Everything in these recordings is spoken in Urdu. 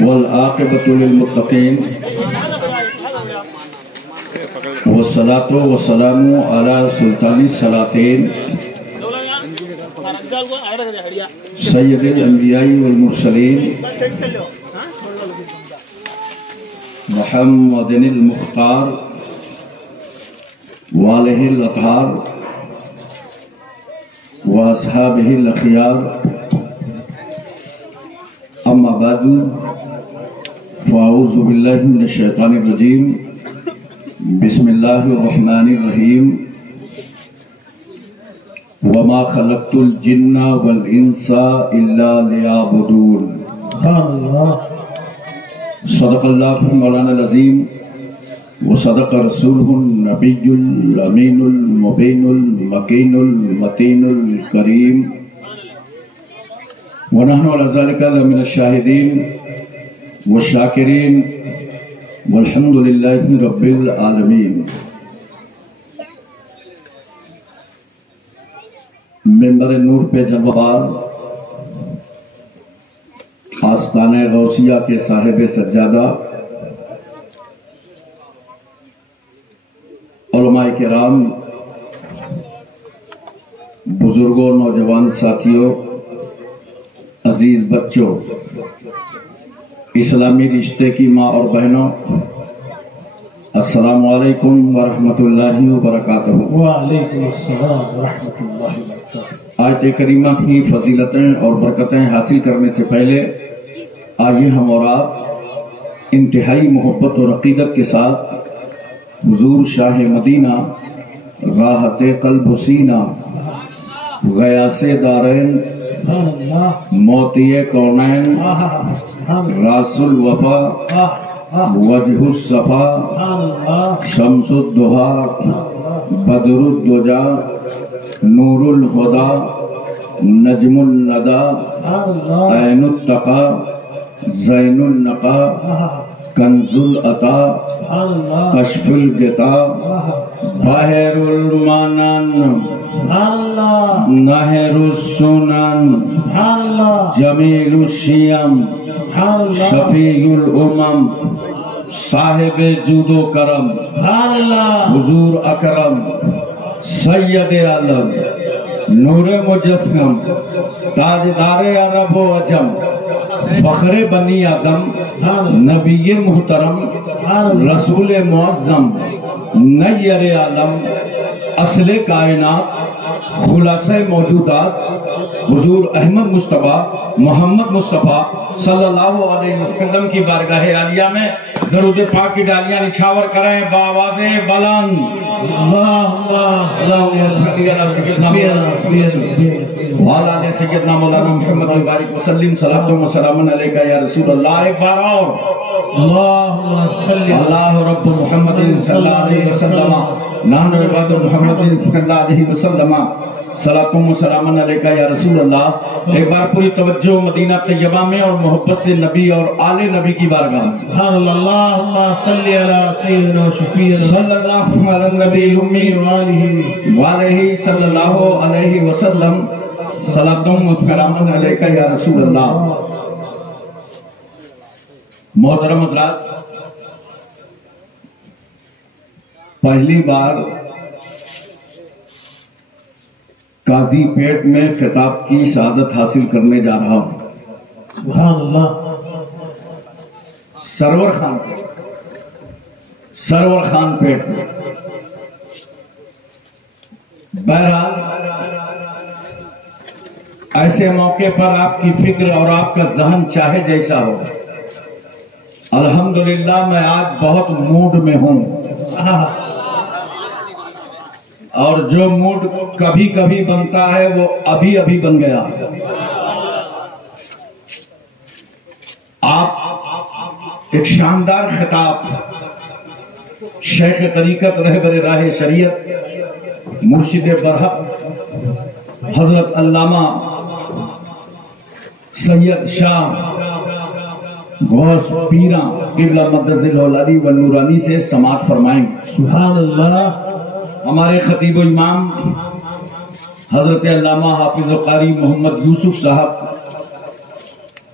والعاقبۃ للمتقین والصلاۃ والسلام علی سلطان الصلاطین سید الانبیاء والمرسلین محمد المختار وآلہ الاطہار واصحابہ الاخیار اما بعد فاعوذ باللہ من الشیطان الرجیم بسم اللہ الرحمن الرحیم وما خلقت الجن والانس الا لیعبدون صدق اللہ مولانا العظیم وصدق رسولہ النبی الامین المبین المکین المتین الکریم ونحن على ذلك لمن الشاهدين والشاكرين والحمد لله رب العالمين. ممبر نور پہ جلوہ بار آستانِ غوثیہ کے صاحب سجادہ علماء کرام، بزرگوں، نوجوان ساتھیوں، عزیز بچوں، اسلامی رشتے کی ماں اور بہنوں، السلام علیکم ورحمۃ اللہ وبرکاتہ۔ وعلیکم السلام ورحمۃ اللہ وبرکاتہ۔ آیت کریمہ کی فضیلتیں اور برکتیں حاصل کرنے سے پہلے آئیے ہم اور آپ انتہائی محبت اور عقیدت کے ساتھ حضور شاہ مدینہ، راحت قلب و سینہ، غیاث دارین، موتی کونین، راس الوفا، وجہ الصفا، شمس الدہا، بدر الدجا، نور الہدا، نجم الندى، عین التقا، زین النقا، کنز العطا، کشف الغطا، بحر المنن، نہر السنن، جمیل الشیم، شفیع الامم، صاحب جود و کرم، حضور اکرم، سید عالم، نور مجسم، تاجدار عرب و عجم، فخر بنی آدم، نبی محترم، رسول معظم، نیر عالم، اصل کائنات، خلاصہ موجودات، حضور احمد مصطفیٰ محمد مصطفیٰ صلی اللہ علیہ وسلم کی بارگاہ عالیہ میں درود پاک کی ڈالیاں نچھاور کریں بآواز بلند۔ اللہم صلی وعلی آل سیدنا مولانا محمد مبارک وسلم، صلاۃ و سلام علیکہ یا رسول اللہ۔ ایک بار اور اللہم صلی اللہ رب محمد صلی اللہ علیہ وسلم، نحن عباد محمد صلی اللہ علیہ وسلم، صلاۃ و سلام علیکہ یا رسول اللہ۔ ایک بار پوری توجہ مدینہ طیبہ میں اور محبت سے نبی اور آل نبی کی بارگاہ میں۔ سبحان اللہ۔ اللہم صلی علی سیدنا و شفیعنا صلی اللہ علی نبی الامی وآلہ صلی اللہ علیہ وسلم، صلاۃ و سلام علیکہ یا رسول اللہ۔ محترم حضرات، پہلی بار قاضی پیٹ میں خطاب کی شہادت حاصل کرنے جا رہا ہوں۔ سبحان اللہ۔ سرور خان پیٹ میں۔ بہرحال ایسے موقع پر آپ کی فکر اور آپ کا ذہن چاہے جیسا ہو، الحمدللہ میں آج بہت موڈ میں ہوں، اور جو موڈ کبھی کبھی بنتا ہے وہ ابھی ابھی بن گیا۔ آپ ایک شاندار خطاب شیخ طریقت رہبر راہ شریعت مرشد برحق حضرت علامہ سید شاہ غوث پیرا قبلہ مقدس العلی والنورانی سے سماعت فرمائیں۔ سبحان اللہ۔ ہمارے خطیب و امام حضرت علامہ حافظ و قاری محمد یوسف صاحب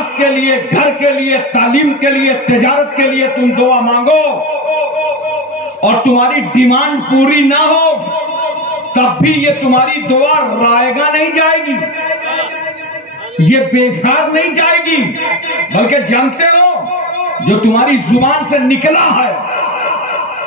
اولاد کے لیے، گھر کے لیے، تعلیم کے لیے، تجارت کے لیے تم دعا مانگو اور تمہاری ڈیمانڈ پوری نہ ہو، تب بھی یہ تمہاری دعا رائے گا نہیں جائے گی، یہ بیکار نہیں جائے گی، بلکہ جانتے ہو جو تمہاری زبان سے نکلا ہے،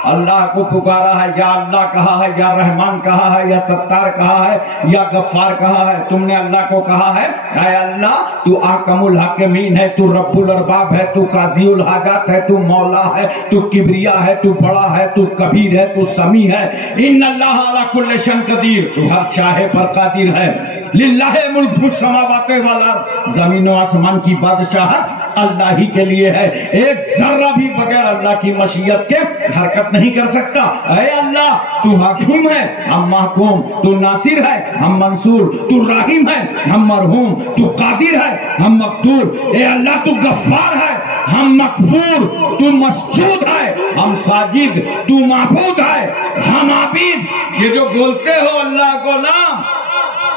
اللہ کو پکارا ہے، یا اللہ کہا ہے، یا رحمان کہا ہے، یا ستار کہا ہے، یا غفار کہا ہے، تم نے اللہ کو کہا ہے اے اللہ تو احکم الحاکمین ہے، تو رب الارباب ہے، تو قاضی الحاجات ہے، تو مولا ہے، تو کبریا ہے، تو بڑا ہے، تو کبیر ہے، تو سمیع ہے، ان اللہ علی کل شیء قدیر، تو ہر چاہے پر قادر ہے، للہ ملک السماوات والارض، زمین و آسمان کی بادشاہت اللہ ہی کے لیے ہے، ایک ذرہ بھی بغیر اللہ کی مشیت کے حرکت نہیں کر سکتا، اے اللہ تو حاکم ہے، ہم محکوم، تو ناصر ہے، ہم منصور، تو رحیم ہے، ہم مرحوم، تو قادر ہے، ہم مقدور، اے اللہ تو غفار ہے، ہم مغفور، تو مسجود ہے، ہم ساجد، تو معبود ہے، ہم عابد۔ یہ جو بولتے ہو اللہ کو نام،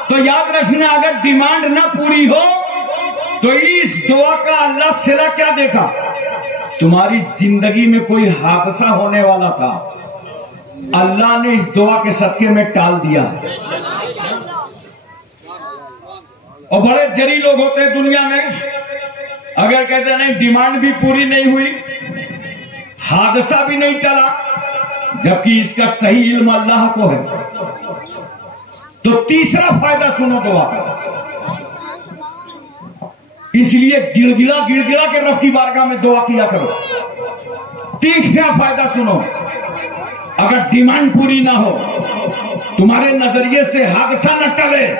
تو یاد رکھنا اگر ڈیمانڈ نہ پوری ہو تو اس دعا کا اللہ صلہ کیا دیکھا؟ تمہاری زندگی میں کوئی حادثہ ہونے والا تھا، اللہ نے اس دعا کے صدقے میں ٹال دیا۔ اور بڑے جری لوگ ہوتے ہیں دنیا میں، اگر کہتے ہیں نہیں ڈیمانڈ بھی پوری نہیں ہوئی، حادثہ بھی نہیں ٹلا، جبکہ اس کا صحیح علم اللہ کو ہے۔ تو تیسرا فائدہ سنو دعا کا، اس لیے گڑ گڑا کے رب کی بارگاہ میں دعا کیا کرو۔ تیسرا فائدہ سنو، اگر ڈیمانڈ پوری نہ ہو، تمہارے نظریے سے حادثہ نہ ٹلے،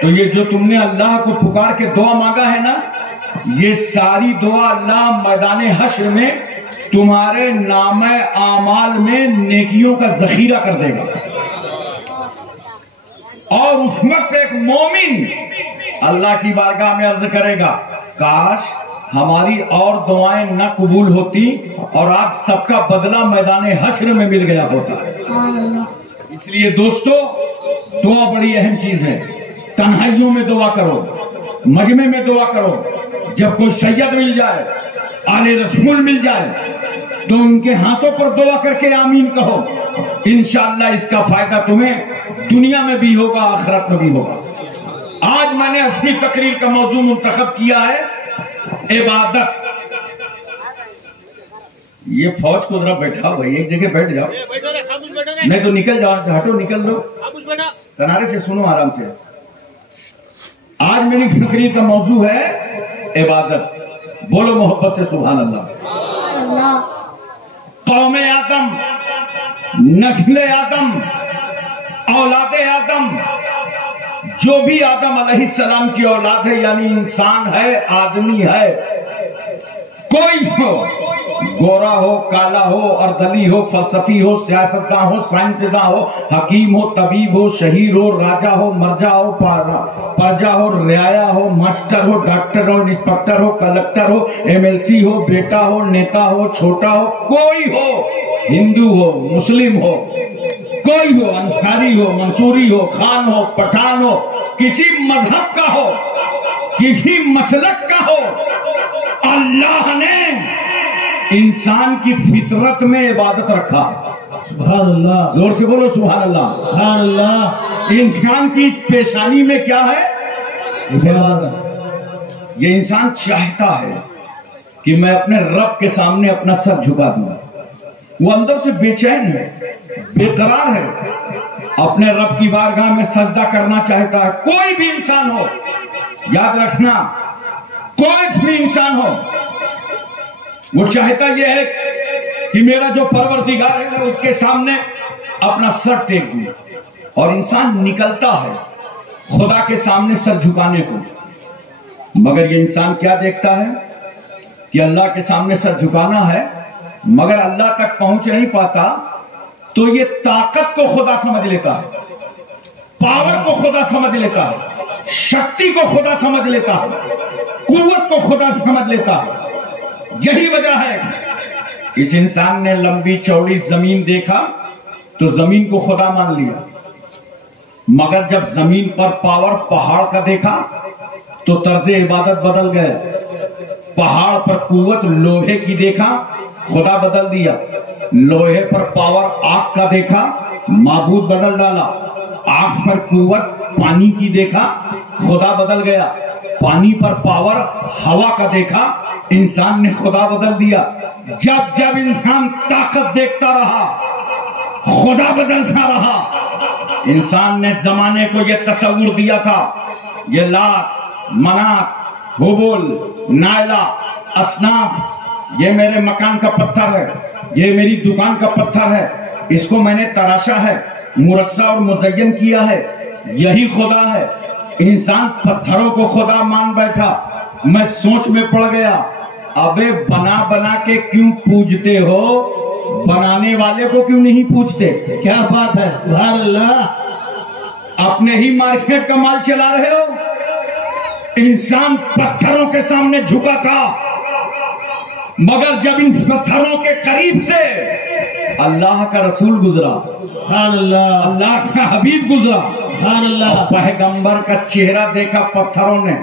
تو یہ جو تم نے اللہ کو پکار کے دعا مانگا ہے نا، یہ ساری دعا اللہ میدان حشر میں تمہارے نامہ اعمال میں نیکیوں کا ذخیرہ کر دے گا، اور اس وقت ایک مومن اللہ کی بارگاہ میں عرض کرے گا کاش ہماری اور دعائیں نہ قبول ہوتی اور آج سب کا بدلہ میدان حشر میں مل گیا ہوتا۔ اس لیے دوستو دعا بڑی اہم چیز ہے، تنہائیوں میں دعا کرو، مجمع میں دعا کرو، جب کوئی سید مل جائے، آل رسول مل جائے تو ان کے ہاتھوں پر دعا کر کے آمین کہو، انشاءاللہ اس کا فائدہ تمہیں دنیا میں بھی ہوگا، آخرت میں بھی ہوگا۔ آج میں نے اپنی تقریر کا موضوع منتخب کیا ہے عبادت۔ یہ فوج کو ذرا بیٹھاؤ بھائی، ایک جگہ بیٹھ جاؤ، نہیں تو نکل جاؤ سے، ہٹو نکل دو، کنارے سے سنو آرام سے۔ آج میری تقریر کا موضوع ہے عبادت، بولو محبت سے سبحان اللہ۔ قوم آدم، نسل آدم، اولاد آدم، جو بھی آدم علیہ السلام کی اولاد ہے، یعنی انسان ہے، آدمی ہے، کوئی ہو، گورا ہو، کالا ہو، اردلی ہو، فلسفی ہو، سیاستداں ہو، سائنسداں ہو، حکیم ہو، طبیب ہو، شہیر ہو، راجہ ہو، مرجا ہو، پرجا ہو، رعایا ہو، ماسٹر ہو، ڈاکٹر ہو، انسپکٹر ہو، کلکٹر ہو، ایم ایل سی ہو، بیٹا ہو، نیتا ہو، چھوٹا ہو، کوئی ہو، ہندو ہو، مسلم ہو، کوئی ہو، انصاری ہو، منصوری ہو، خان ہو، پٹھان ہو، کسی مذہب کا ہو، کسی مسلک کا ہو، اللہ نے انسان کی فطرت میں عبادت رکھا۔ سبحان اللہ، زور سے بولو سبحان اللہ۔ سبحان اللہ۔ انسان کی اس پیشانی میں کیا ہے؟ عبادت۔ یہ انسان چاہتا ہے کہ میں اپنے رب کے سامنے اپنا سر جھکا دوں، وہ اندر سے بے چین ہے، بے قرار ہے، اپنے رب کی بارگاہ میں سجدہ کرنا چاہتا ہے۔ کوئی بھی انسان ہو، یاد رکھنا، کوئی بھی انسان ہو، وہ چاہتا یہ ہے کہ میرا جو پروردگار ہے میں اس کے سامنے اپنا سر ٹیک دوں، اور انسان نکلتا ہے خدا کے سامنے سر جھکانے کو، مگر یہ انسان کیا دیکھتا ہے کہ اللہ کے سامنے سر جھکانا ہے، مگر اللہ تک پہنچ نہیں پاتا، تو یہ طاقت کو خدا سمجھ لیتا ہے، پاور کو خدا سمجھ لیتا ہے، شکتی کو خدا سمجھ لیتا ہے، قوت کو خدا سمجھ لیتا ہے۔ یہی وجہ ہے اس انسان نے لمبی چوڑی زمین دیکھا تو زمین کو خدا مان لیا، مگر جب زمین پر پاور پہاڑ کا دیکھا تو طرز عبادت بدل گئے، پہاڑ پر قوت لوہے کی دیکھا، خدا بدل دیا. لوہے پر پاور آگ کا دیکھا، معبود بدل ڈالا. آگ پر قوت پانی کی دیکھا، خدا بدل گیا. پانی پر پاور ہوا کا دیکھا، انسان نے خدا بدل دیا. جب جب انسان طاقت دیکھتا رہا خدا بدلتا رہا. انسان نے زمانے کو یہ تصور دیا تھا یہ لات، منات، حبل، نائلہ، اصناف، یہ میرے مکان کا پتھر ہے، یہ میری دکان کا پتھر ہے، اس کو میں نے تراشا ہے، مرصع اور مزین کیا ہے، یہی خدا ہے. انسان پتھروں کو خدا مان بیٹھا. میں سوچ میں پڑ گیا، ابے بنا بنا کے کیوں پوجتے ہو، بنانے والے کو کیوں نہیں پوچھتے؟ کیا بات ہے، سبحان اللہ. اپنے ہی مارکیٹ کا مال چلا رہے ہو. انسان پتھروں کے سامنے جھکا تھا، مگر جب ان پتھروں کے قریب سے اللہ کا رسول گزرا، سبحان اللہ، اللہ کا حبیب گزرا، سبحان اللہ، پیغمبر کا چہرہ دیکھا پتھروں نے،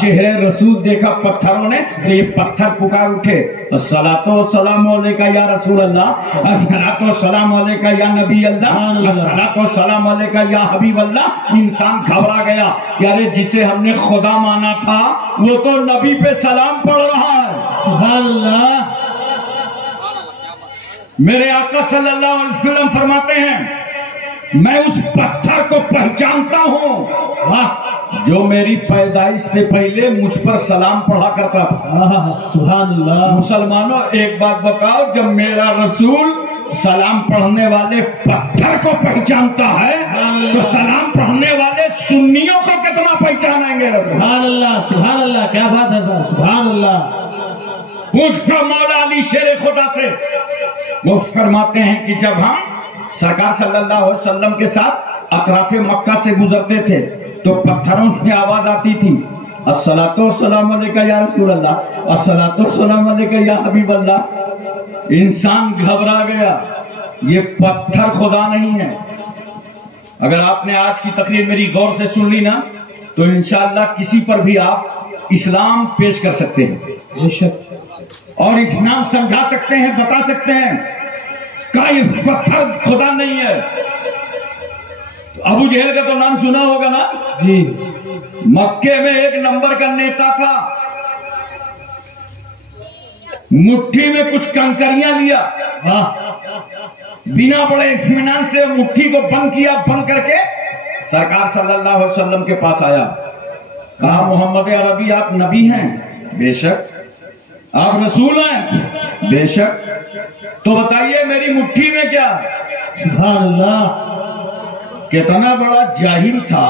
چہرے رسول دیکھا پتھروں نے، تو یہ پتھر پکار اٹھے، الصلاۃ والسلام علیکہ یا رسول اللہ، الصلاۃ والسلام علیکہ یا نبی اللہ، الصلاۃ والسلام علیکہ یا حبیب اللہ. انسان گھبرا گیا، یار جسے ہم نے خدا مانا تھا وہ تو نبی پہ سلام پڑھ رہا ہے. سبحان اللہ. میرے آقا صلی اللہ علیہ وسلم فرماتے ہیں میں اس پتھر کو پہچانتا ہوں جو میری پیدائش سے پہلے مجھ پر سلام پڑھا کرتا تھا. سبحان اللہ. مسلمانوں ایک بات بتاؤ، جب میرا رسول سلام پڑھنے والے پتھر کو پہچانتا ہے تو سلام پڑھنے والے سنیوں کو کتنا پہچانیں گے؟ سبحان اللہ، سبحان اللہ، کیا بات ہے سر، سبحان اللہ. پوچھ کر مولا علی شیر خدا سے، وہ فرماتے ہیں کہ جب ہم سرکار صلی اللہ علیہ وسلم کے ساتھ اطراف مکہ سے گزرتے تھے تو پتھروں سے آواز آتی تھی، الصلاۃ والسلام علیکہ یا رسول اللہ، الصلاۃ والسلام علیکہ یا حبیب اللہ. انسان گھبرا گیا، یہ پتھر خدا نہیں ہے. اگر آپ نے آج کی تقریر میری غور سے سن لی نا تو انشاءاللہ کسی پر بھی آپ اسلام پیش کر سکتے ہیں بے شک، اور اسلام سمجھا سکتے ہیں، بتا سکتے ہیں کہ یہ پتھر خدا نہیں ہے. ابو جہل کا تو نام سنا ہوگا نا جی. مکے میں ایک نمبر کا نیتا تھا. مٹھی میں کچھ کنکریاں لیا، بنا بڑے اطمینان سے مٹھی کو بند کیا، بند کر کے سرکار صلی اللہ علیہ وسلم کے پاس آیا. کہا محمد عربی آپ نبی ہیں؟ بے شک. آپ رسول ہیں؟ بے شک. تو بتائیے میری مٹھی میں کیا؟ سبحان اللہ. کتنا بڑا جاہل تھا.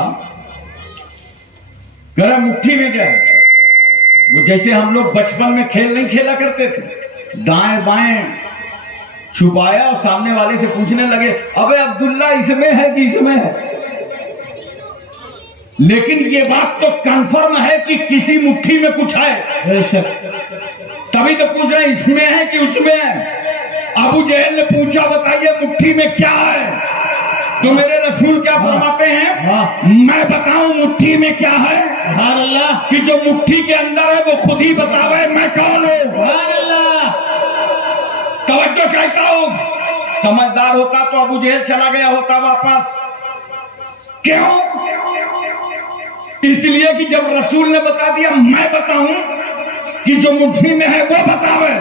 کرے مٹھی میں کیا ہے؟ وہ جیسے ہم لوگ بچپن میں کھیل نہیں کھیلا کرتے تھے، دائیں بائیں چھپایا اور سامنے والے سے پوچھنے لگے ابے عبداللہ اس میں ہے کہ اس میں ہے. لیکن یہ بات تو کنفرم ہے کہ کسی مٹھی میں کچھ ہے. بے شک. تبھی تو پوچھ رہے ہیں اس میں ہے کہ اس میں ہے. ابو جہل نے پوچھا بتائیے مٹھی میں کیا ہے؟ تو میرے رسول کیا فرماتے ہیں؟ میں بتاؤں مٹھی میں کیا ہے؟ سبحان اللہ. کہ جو مٹھی کے اندر ہے وہ خود ہی بتاوے میں کون ہوں. سبحان اللہ. توجہ چاہتا ہوں. سمجھدار ہوتا تو ابو جہل چلا گیا ہوتا واپس. کیوں؟ اس لیے کہ جب رسول نے بتا دیا میں بتاؤں کہ جو مٹھی میں ہے وہ بتاوے،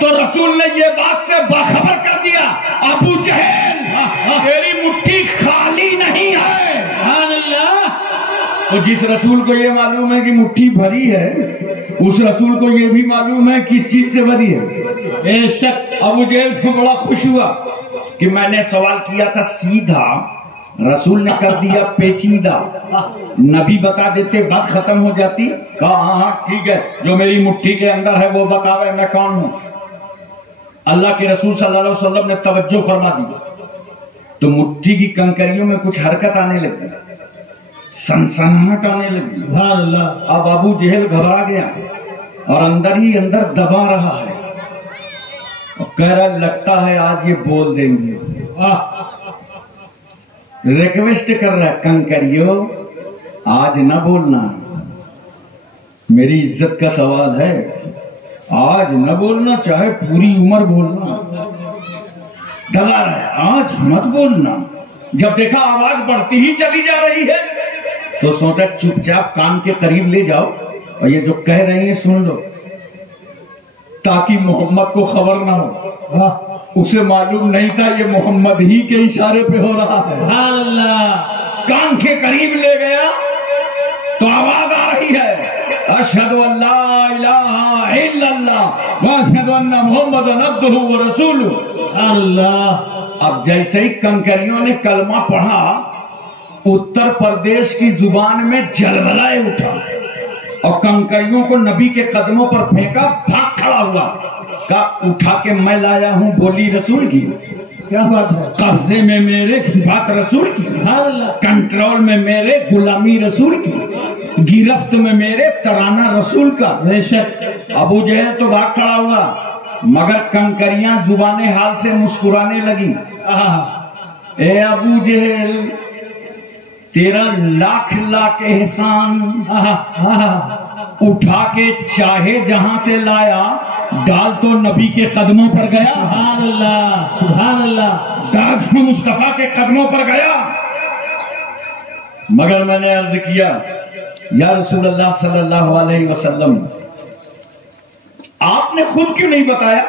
تو رسول نے یہ بات سے باخبر کر دیا ابو جہل تیری مٹھی خالی نہیں ہے. سبحان اللہ. تو جس رسول کو یہ معلوم ہے کہ مٹھی بھری ہے اس رسول کو یہ بھی معلوم ہے کس چیز سے بھری ہے. بے شک. ابو جہل سے بڑا خوش ہوا کہ میں نے سوال کیا تھا سیدھا، رسول نے کر دیا پیچیدہ. نبی بتا دیتے بات ختم ہو جاتی. کہا ہاں ٹھیک ہے جو میری مٹھی کے اندر ہے وہ بتاوے میں کون ہوں. اللہ کے رسول صلی اللہ علیہ وسلم نے توجہ فرما دی تو مٹھی کی کنکریوں میں کچھ حرکت آنے لگی، سنسناہٹ آنے لگی. سبحان اللہ. اب ابو جہل گھبرا گیا اور اندر ہی اندر دبا رہا ہے اور کہہ رہا لگتا ہے آج یہ بول دیں گے. ریکویسٹ کر رہا ہے کنکریوں آج نہ بولنا. میری عزت کا سوال ہے، آج نہ بولنا، چاہے پوری عمر بولنا، دبا رہے آج مت بولنا۔ جب دیکھا آواز بڑھتی ہی چلی جا رہی ہے تو سوچا چپ چاپ کان کے قریب لے جاؤ اور یہ جو کہہ رہے ہیں سن لو، تاکہ محمد کو خبر نہ ہو۔ اسے معلوم نہیں تھا یہ محمد ہی کے اشارے پہ ہو رہا ہے۔ سبحان اللہ۔ کان کے قریب لے گیا تو آواز آ رہی ہے، اشہد ان لا الہ الا اللہ واشہد ان محمد عبدہ ورسولہ۔ سبحان اللہ۔ اب جیسے ہی کنکریوں نے کلمہ پڑھا، اتر پردیش کی زبان میں جلبلائے اٹھا اور کنکریوں کو نبی کے قدموں پر پھینکا، بھاگ کھڑا ہوا، کہا اٹھا کے میں لایا ہوں بولی رسول کی، کیا بات ہے، قبضے میں میرے بات رسول کی، سبحان اللہ، کنٹرول میں میرے غلامی رسول کی، گرفت میں میرے ترانہ رسول کا۔ بے شک۔ ابو جہل تو بھاگ کھڑا ہوا، مگر کنکریاں زبان حال سے مسکرانے لگی۔ اے ابو جہل، تیرا لاکھ لاکھ احسان، اٹھا کے چاہے جہاں سے لایا، ڈال تو نبی کے قدموں پر گیا، سبحان اللہ، سبحان اللہ، ڈال تو مصطفیٰ کے قدموں پر گیا۔ مگر میں نے عرض کیا یا رسول اللہ صلی اللہ علیہ وسلم، آپ نے خود کیوں نہیں بتایا؟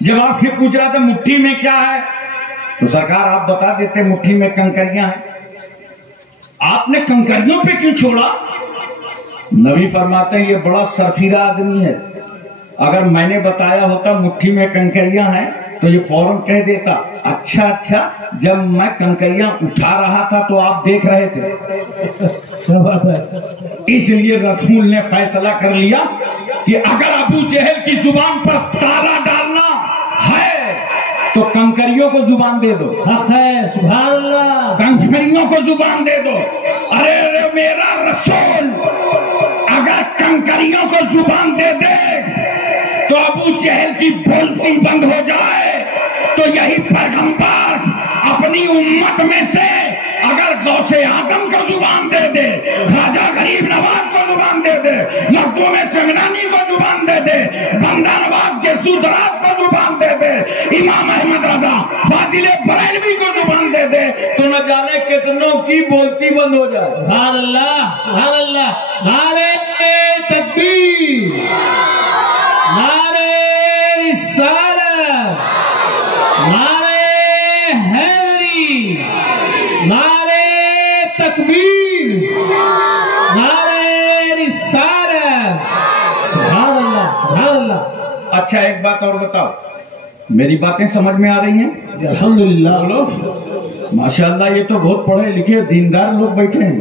جب آپ سے پوچھ رہا تھا مٹھی میں کیا ہے تو سرکار آپ بتا دیتے مٹھی میں کنکریاں ہیں، آپ نے کنکریوں پہ کیوں چھوڑا؟ نبی فرماتے ہیں یہ بڑا سرفیرہ آدمی ہے، اگر میں نے بتایا ہوتا مٹھی میں کنکریاں ہیں تو یہ فوراً کہہ دیتا اچھا جب میں کنکریاں اٹھا رہا تھا تو آپ دیکھ رہے تھے۔ اس لیے رسول نے فیصلہ کر لیا کہ اگر ابو جہل کی زبان پر تالا ڈالنا ہے تو کنکریوں کو زبان دے دو، حق ہے، سبحان اللہ، کنکریوں کو زبان دے دو۔ ارے میرا رسول اگر کنکریوں کو زبان دے دے تو ابو جہل کی بولتی بند ہو جائے، تو یہی پیغمبر اپنی امت میں سے اگر غوث اعظم کو زبان دے دے، خواجہ غریب نواز کو زبان دے دے، مخدوم سمنانی کو زبان دے دے، بندہ نواز کے سودراز کو زبان دے دے، امام احمد رضا فاضل بریلوی کو زبان دے دے، تو نہ جانے کتنوں کی بولتی بند ہو جائے۔ سبحان اللہ، سبحان اللہ، نعرہ تکبیر، نعرہ رسالت، نعرہ حیدری، نعرہ تکبیر، نعرہ رسالت، سبحان اللہ، سبحان اللہ۔ اچھا ایک بات اور بتاؤ، میری باتیں سمجھ میں آ رہی ہیں؟ الحمدللہ، بولو ماشاءاللہ، یہ تو بہت پڑھے لکھے دیندار لوگ بیٹھے ہیں،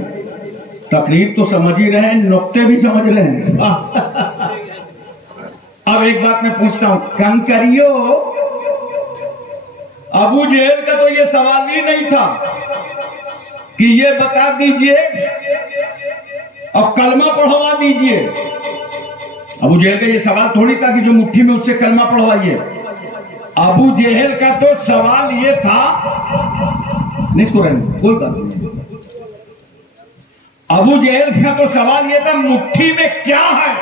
تقریر تو سمجھ ہی رہے ہیں، نقطے بھی سمجھ رہے ہیں۔ اب ایک بات میں پوچھتا ہوں، کنکریوں، ابو جہل کا تو یہ سوال ہی نہیں تھا کہ یہ بتا دیجئے اور کلمہ پڑھوا دیجئے۔ ابو جہل کا یہ سوال تھوڑی تھا کہ جو مٹھی میں اس سے کلمہ پڑھوائیے۔ ابو جہل کا تو سوال یہ تھا، نہیں اس کو رہنے کوئی بات نہیں، ابو جہل کا تو سوال یہ تھا مٹھی میں کیا ہے؟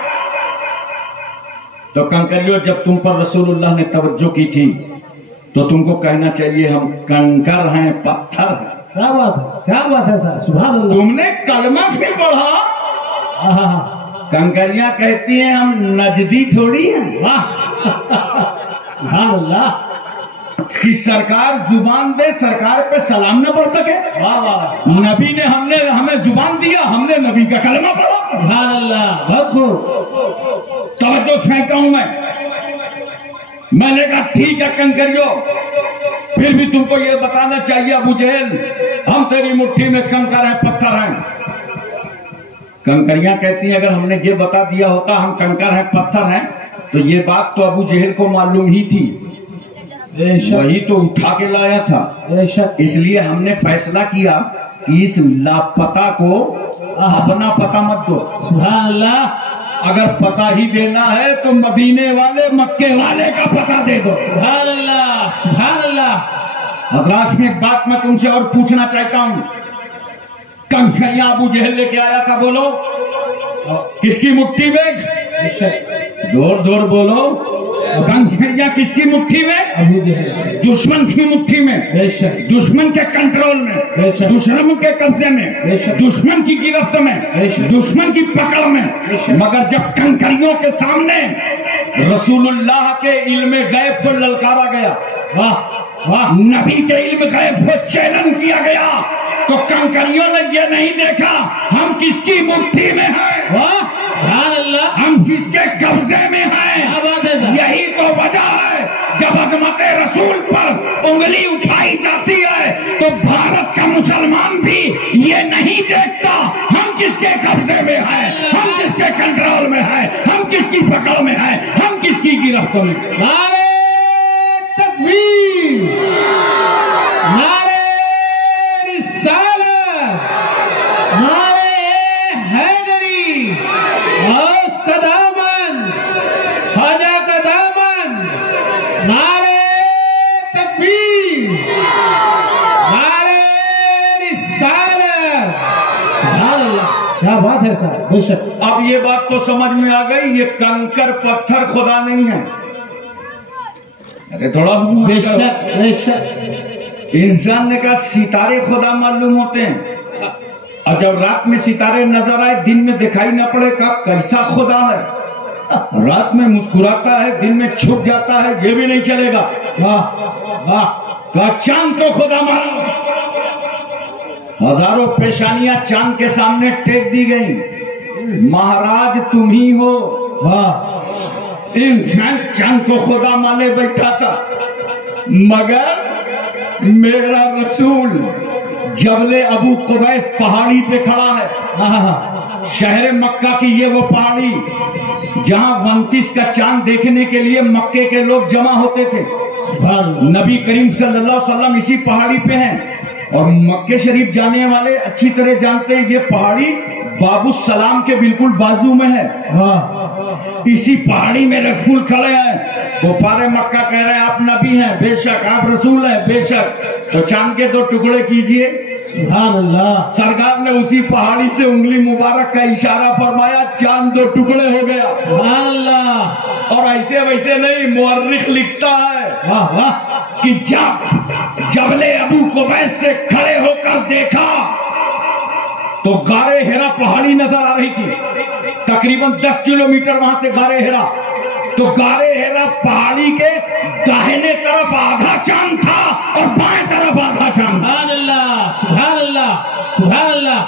تو کنکریوں، جب تم پر رسول اللہ نے توجہ کی تھی تو تم کو کہنا چاہیے ہم کنکر ہیں، پتھر ہیں۔ کیا بات ہے، کیا بات ہے سر، سبحان اللہ۔ تم نے کلمہ کیوں پڑھا؟ کنکریاں کہتی ہیں ہم نجدی تھوڑی ہیں، سبحان اللہ، کہ سرکار زبان دے سرکار پہ سلام نہ پڑھ سکے؟ واہ واہ، نبی نے ہمیں زبان دیا، ہم نے نبی کا کلمہ پڑھا۔ سبحان اللہ، بہت خوب، توجہ پھینکتا ہوں میں نے کہا ٹھیک ہے کنکریوں، پھر بھی تم کو یہ بتانا چاہیے ابو جہل ہم تیری مٹھی میں کنکر ہیں، پتھر ہیں۔ کنکریاں کہتی ہیں اگر ہم نے یہ بتا دیا ہوتا ہم کنکر ہیں، پتھر ہیں، تو یہ بات تو ابو جہل کو معلوم ہی تھی، وہی تو اٹھا کے لایا تھا۔ اس لیے ہم نے فیصلہ کیا کہ اس لاپتہ کو اپنا پتہ مت دو۔ سبحان اللہ، اگر پتہ ہی دینا ہے تو مدینے والے مکے والے کا پتہ دے دو۔ سبحان اللہ، سبحان اللہ۔ حضرات میں ایک بات میں تم سے اور پوچھنا چاہتا ہوں، کنکریاں ابو جہل لے کے آیا تھا، بولو کس کی مٹھی میں؟ بے شک زور زور بولو، کنکریاں کس کی مٹھی میں؟ ابو جہل، دشمن کی مٹھی میں، بے شک دشمن کے کنٹرول میں، بے شک، دشمن کے قبضے میں، بے شک، دشمن کی گرفت میں، بے شک، دشمن کی پکڑ میں، بے شک۔ مگر جب کنکریوں کے سامنے رسول اللہ کے علم غیب کو للکارا گیا، واہ واہ، نبی کے علم غیب کو چیلنج کیا گیا، تو کنکریوں نے یہ نہیں دیکھا ہم کس کی مٹھی میں ہیں، واہ سبحان اللہ، ہم کس کے قبضے میں ہیں۔ کیا بات ہے صاحب، یہی تو وجہ ہے جب عظمت رسول پر انگلی اٹھائی جاتی ہے تو بھارت کا مسلمان بھی یہ نہیں دیکھتا ہم کس کے قبضے میں ہیں، ہم کس کے کنٹرول میں ہیں، ہم کس کی پکڑ میں ہیں، ہم کس کی گرفت میں ہیں۔ نعرہ تکبیر، نعرہ رسالت، نعرہ حیدری، غوث کا دامن، خواجہ کا دامن، نعرہ تکبیر، نعرہ رسالت، سبحان اللہ، کیا بات ہے صاحب، بے شک، اب یہ بات تو سمجھ میں آ گئی، یہ کنکر پتھر خدا نہیں ہے۔ ارے تھوڑا بے شک بے شک، انسان نے کہا ستارے خدا معلوم ہوتے ہیں، اور جب رات میں ستارے نظر آئے دن میں دکھائی نہ پڑے، کہا کیسا خدا ہے، رات میں مسکراتا ہے دن میں چھپ جاتا ہے، یہ بھی نہیں چلے گا۔ واہ واہ، کہا چاند کو خدا مانو، ہزاروں پیشانیاں چاند کے سامنے ٹیک دی گئیں، مہاراج تم ہی ہو۔ واہ، انسان چاند کو خدا مانے بیٹھا تھا، مگر میرا رسول جبل ابو قبیس پہاڑی پہ کھڑا ہے، شہر مکہ کی یہ وہ پہاڑی جہاں 29 کا چاند دیکھنے کے لیے مکے کے لوگ جمع ہوتے تھے۔ نبی کریم صلی اللہ علیہ وسلم اسی پہاڑی پہ ہیں، اور مکے شریف جانے والے اچھی طرح جانتے ہیں یہ پہاڑی باب السلام کے بالکل بازو میں ہے۔ اسی پہاڑی میں رسول کھڑے ہیں، کفار مکہ کہہ رہے ہیں آپ نبی ہیں، بے شک آپ رسول ہیں، بے شک، تو چاند کے 2 ٹکڑے کیجئے۔ سبحان اللہ، سرکار نے اسی پہاڑی سے انگلی مبارک کا اشارہ فرمایا، چاند 2 ٹکڑے ہو گیا۔ سبحان اللہ، اور ایسے ویسے نہیں، مورخ لکھتا ہے واہ واہ، کہ جب جبل ابو قبیس سے کھڑے ہو کر دیکھا تو غار ہرا پہاڑی نظر آ رہی تھی، تقریباً 10 کلومیٹر وہاں سے غار ہرا، تو غار ہرا پہاڑی کے داہنے طرف آدھا چاند تھا اور بائیں طرف آدھا چاند تھا۔ سبحان اللہ، سبحان اللہ، سبحان اللہ،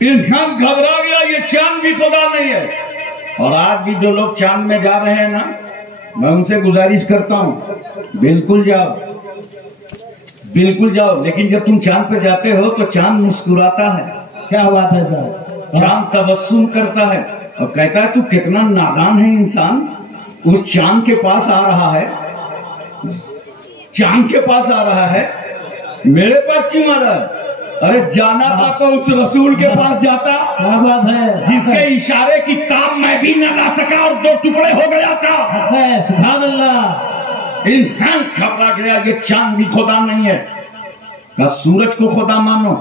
انسان گھبرا گیا، یہ چاند بھی خدا نہیں ہے۔ اور آج بھی جو لوگ چاند میں جا رہے ہیں نا، میں ان سے گزارش کرتا ہوں بالکل جاؤ، بالکل جاؤ، لیکن جب تم چاند پہ جاتے ہو تو چاند مسکراتا ہے، کیا بات ہے صاحب، چاند تبسم کرتا ہے اور کہتا ہے تو کتنا نادان ہے انسان، اس چاند کے پاس آ رہا ہے، چاند کے پاس آ رہا ہے، میرے پاس کیوں آ رہا ہے؟ ارے جانا تھا تو اس رسول کے پاس جاتا کیا بات ہے، جس کے اشارے کی تاب میں بھی نہ لا سکا اور 2 ٹکڑے ہو گیا تھا۔ حق ہے، سبحان اللہ، انسان گھبرا گیا، یہ چاند بھی خدا نہیں ہے۔ کہ سورج کو خدا مانو،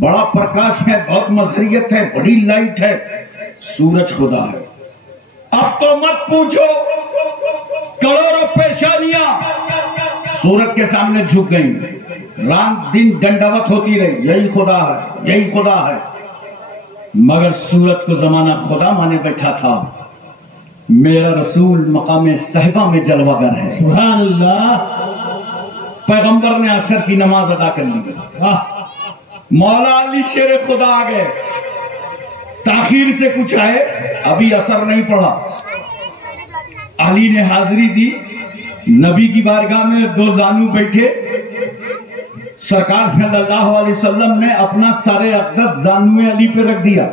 بڑا پرکاش ہے، بہت مظہریت ہے، بڑی لائٹ ہے، سورج خدا ہے۔ اب تو مت پوچھو، کروڑوں پیشانیاں سورج کے سامنے جھک گئیں، رات دن ڈنڈوت ہوتی رہی، یہی خدا ہے، یہی خدا ہے، مگر سورج کو زمانہ خدا مانے بیٹھا تھا۔ میرا رسول مقام صحبہ میں جلوہ گر ہے۔ سبحان اللہ، پیغمبر نے عصر کی نماز ادا کر لی، مولا علی شیر خدا آ گئے، تاخیر سے کچھ آئے، ابھی عصر نہیں پڑھا، علی نے حاضری دی، نبی کی بارگاہ میں 2 زانو بیٹھے، سرکار صلی اللہ علیہ وسلم نے اپنا سارے اقدس زانو علی پہ رکھ دیا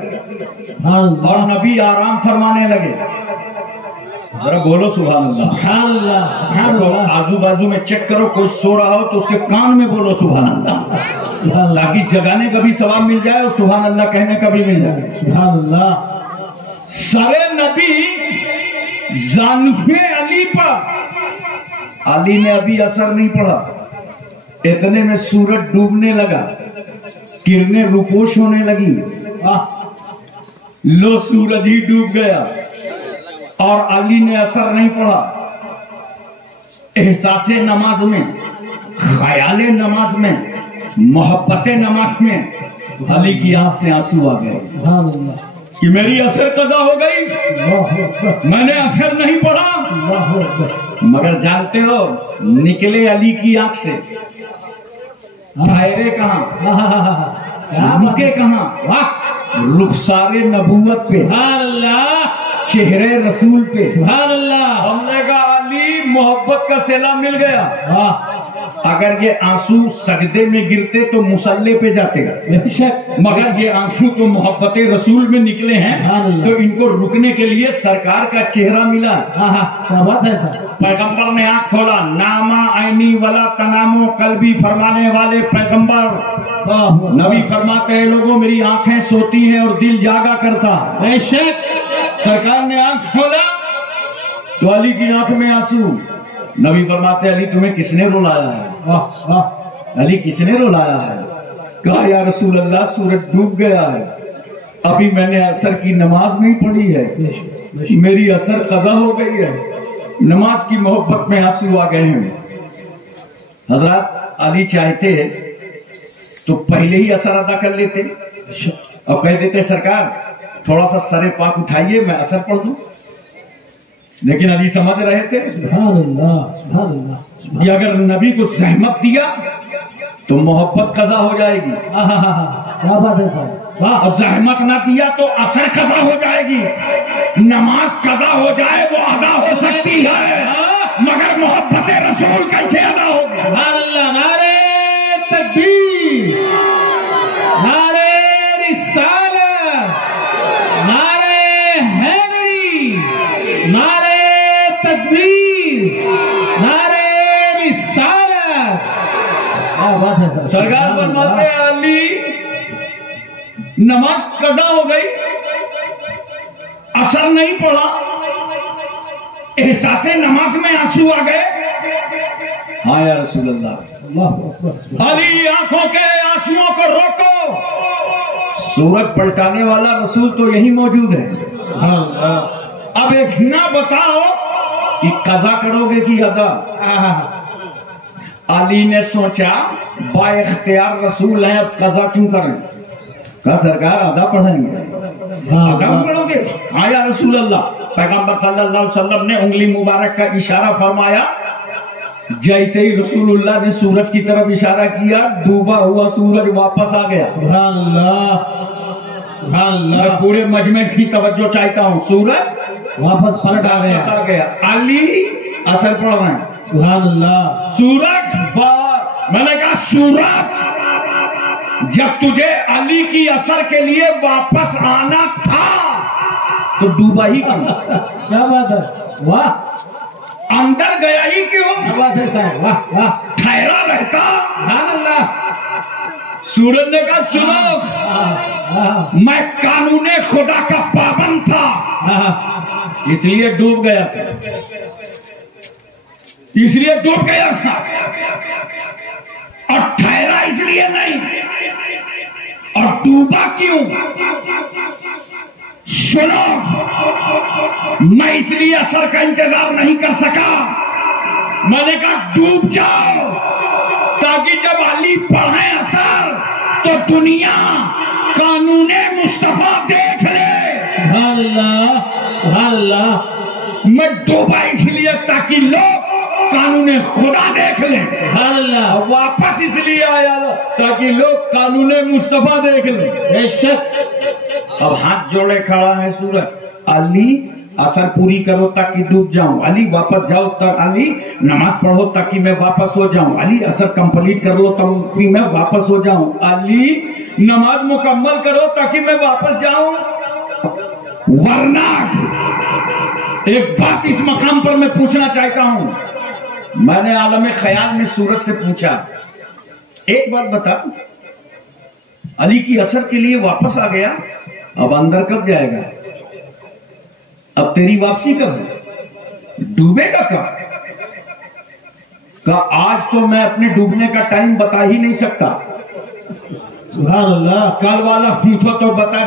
اور نبی آرام فرمانے لگے۔ ذرا بولو سبحان اللہ، سبحان اللہ، سبحان اللہ، آزو بازو میں چیک کرو، کوئی سو رہا ہو تو اس کے کان میں بولو سبحان اللہ، تاکہ جگانے کا بھی ثواب مل جائے اور سبحان اللہ کہنے کا بھی مل جائے۔ سبحان اللہ، سارے نبی زانوے علی پر، علی نے ابھی اثر نہیں پڑھا، اتنے میں سورج ڈوبنے لگا، کرنیں روپوش ہونے لگی، لو سورج ہی ڈوب گیا اور علی نے اثر نہیں پڑا. احساس نماز میں، خیال نماز میں، محبت نماز میں علی کی آنکھ سے آنسو آ گئے کہ میری اثر قضا ہو گئی، میں نے اثر نہیں پڑھا. مگر جانتے ہو نکلے علی کی آنکھ سے ٹھہرے کہاں، رکے کہاں؟ رخسار نبوت پہ، چہرے رسول پہ. ہم نے کہا علی محبت کا سیلاب مل گیا. اگر یہ آنسو سجدے میں گرتے تو مصلی پہ جاتے، مگر یہ آنسو تو محبت رسول میں نکلے ہیں تو ان کو رکنے کے لیے سرکار کا چہرہ ملا. پیغمبر نے آنکھ کھولا، ناما عینی ولا تنامو قلبی فرمانے والے پیغمبر. نبی فرماتے ہیں لوگوں میری آنکھیں سوتی ہیں اور دل جاگا کرتا. سرکار نے آنکھ کھولا تو علی کی آنکھ میں آنسو. نبی فرماتے علی تمہیں کس نے رلایا ہے؟ علی کس نے رلایا ہے؟ کہا یا رسول اللہ سورج ڈوب گیا ہے، ابھی میں نے عصر کی نماز نہیں پڑھی ہے، میری عصر قضا ہو گئی ہے. نماز کی محبت میں آنسو آ گئے ہیں. حضرات علی چاہتے تو پہلے ہی عصر ادا کر لیتے اور کہہ دیتے سرکار تھوڑا سا سر پاک اٹھائیے میں عصر پڑھ دوں. لیکن علی سمجھ رہے تھے کہ اگر نبی کو زحمت دیا تو محبت قضا ہو جائے گی، اور زحمت نہ دیا تو عصر قضا ہو جائے گی. نماز قضا ہو جائے وہ ادا ہو سکتی ہے مگر محبت رسول کیسے ادا ہوگی؟ نعرے تکبیر، نعرے رسالت، نعرے حیدری، نعرے تکبیر، نعرے رسالت. سرکار فرماتے ہیں علی نماز قضا ہو گئی، اثر نہیں پڑا، احساس نماز میں آنسو آ گئے. ہاں یا رسول اللہ. علی آنکھوں کے آنسوؤں کو روکو، سورج پلٹانے والا رسول تو یہی موجود ہے. اب ایک نہ بتاؤ کہ قضا کرو گے کہ ادا. علی نے سوچا با اختیار رسول ہیں اب قضا کیوں کریں؟ کہا سرکار ادا پڑھیں گے. ادا پڑھو گے؟ ہاں یا رسول اللہ. پیغمبر صلی اللہ علیہ وسلم نے انگلی مبارک کا اشارہ فرمایا، جیسے ہی رسول اللہ نے سورج کی طرف اشارہ کیا ڈوبا ہوا سورج واپس آ گیا. سبحان اللہ، سبحان اللہ. میں پورے مجمع کی توجہ چاہتا ہوں، سورج واپس پلٹ آ گیا. علی اثر پڑھ رہے ہیں. سبحان اللہ. سورج بار، میں نے کہا سورج جب تجھے علی کی اثر کے لیے واپس آنا تھا تو ڈوبا ہی کیوں؟ کیا بات ہے، واہ. اندر گیا ہی کیوں؟ کیا بات ہے صاحب، واہ واہ. ٹھہرا رہتا. سبحان اللہ. سورج نے کہا سنو میں قانون خدا کا پابند تھا اس لیے ڈوب گیا تھا، اس لیے ڈوب گیا تھا، اور ٹھہرا اس لیے نہیں. اور ڈوبا کیوں؟ سنو میں اس لیے اثر کا انتظار نہیں کر سکا. میں نے کہا ڈوب جاؤ تاکہ جب علی پڑھیں اثر تو دنیا قانون مصطفیٰ دیکھ لے. سبحان اللہ، سبحان اللہ. میں ڈوبا اس لیے تاکہ لوگ قانون خدا دیکھ لیں. سبحان اللہ. واپس اس لیے آیا تاکہ لوگ قانون مصطفیٰ دیکھ لیں. بے شک. اب ہاتھ جوڑے کھڑا ہے سورج. علی اثر پوری کرو تاکہ ڈوب جاؤں. علی واپس جاؤ تک، علی نماز پڑھو تاکہ میں واپس ہو جاؤں. علی اثر کمپلیٹ کر لو تاکہ میں واپس ہو جاؤں. علی نماز مکمل کرو تاکہ میں واپس جاؤں. ورنہ ایک بات اس مقام پر میں پوچھنا چاہتا ہوں. میں نے عالم خیال میں سورج سے پوچھا ایک بات بتا، علی کی اثر کے لیے واپس آ گیا، اب اندر کب جائے گا؟ اب تیری واپسی کب ہے؟ ڈوبے گا کب؟ کہا آج تو میں اپنے ڈوبنے کا ٹائم بتا ہی نہیں سکتا. سبحان اللہ. کل والا پوچھو تو بتا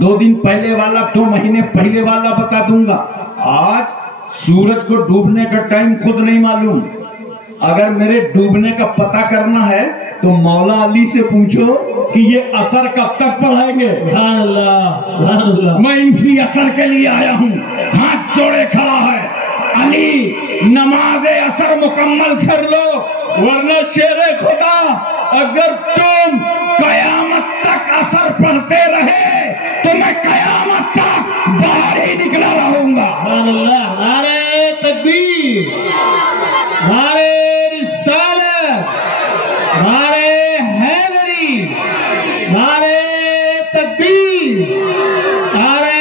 2 دن پہلے والا 2 مہینے پہلے والا بتا دوں گا. آج سورج کو ڈوبنے کا ٹائم خود نہیں معلوم. اگر میرے ڈوبنے کا پتہ کرنا ہے تو مولا علی سے پوچھو کہ یہ اثر کب تک پڑھائیں گے. سبحان اللہ. سبحان اللہ. میں انہی اثر کے لیے آیا ہوں. ہاتھ جوڑے کھڑا ہے. علی نماز اثر مکمل کر لو ورنہ شیر خدا اگر تم قیامت تک اثر پڑھتے رہے تو میں قیامت تک باہر ہی نکلا رہوں گا. سبحان اللہ. نعرہ تکبیر. نعرہ رسالت. نعرہ حیدری. نعرہ تکبیر. نعرہ